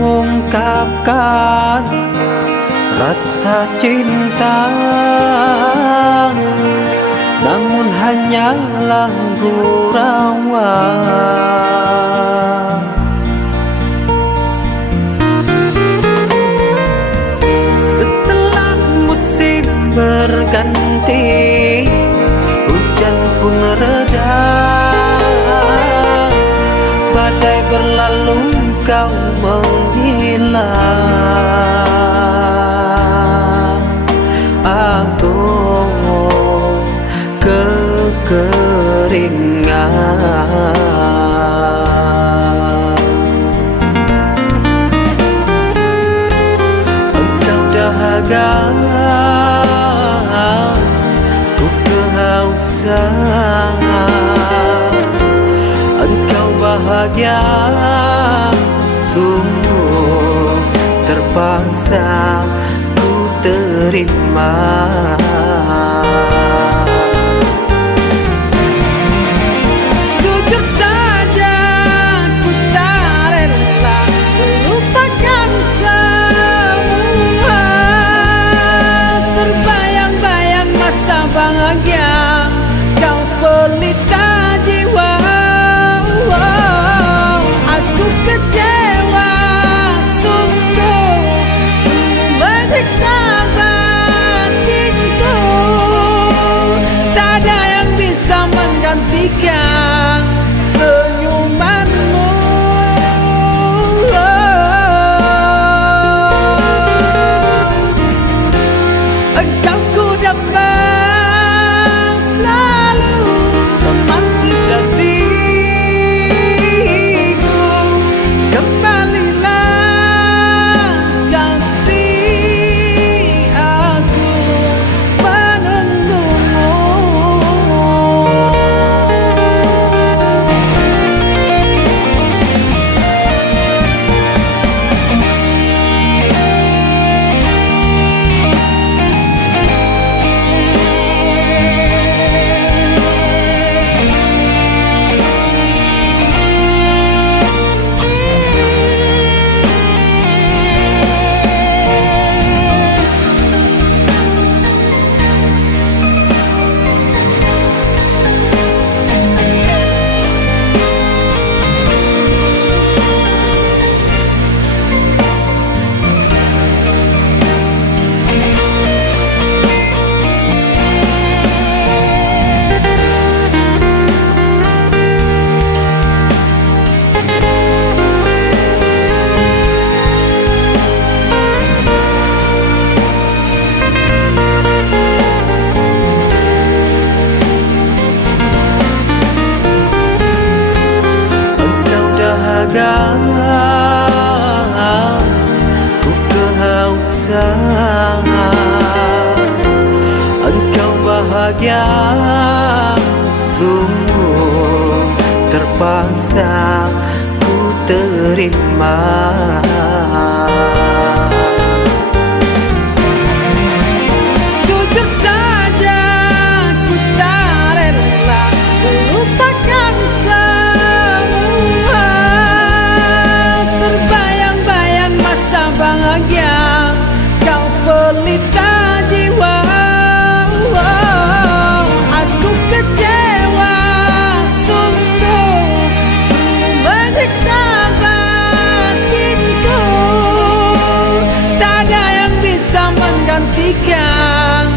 mengungkapkan rasa cinta, namun hanyalah gurauan. Setelah musim berganti, hujan pun reda, badai berlalu kau menghilang. Aku kekeringan. Engkau dahaga, ku kehausan. Engkau bahagia, sungguh terpaksa ku terima. Jujur saja ku tak rela melupakan semua. Terbayang-bayang masa bahagia, kau pelita jiwa. Aku kecewa, sungguh menyiksa batinku. Tak ada yang bisa menggantikan senyumanmu. Engkau ku dapat selalu teman sejatiku. Kembalilah kasih, aku menunggumu. Ku kehausan, engkau bahagia, sungguh terpaksa ku terima. Jujur saja ku tak rela melupakan semua. Terbayang-bayang masa bahagia, kau pelita jiwa. Aku kecewa, sungguh menyiksa batinku. Tak ada yang bisa menggantikan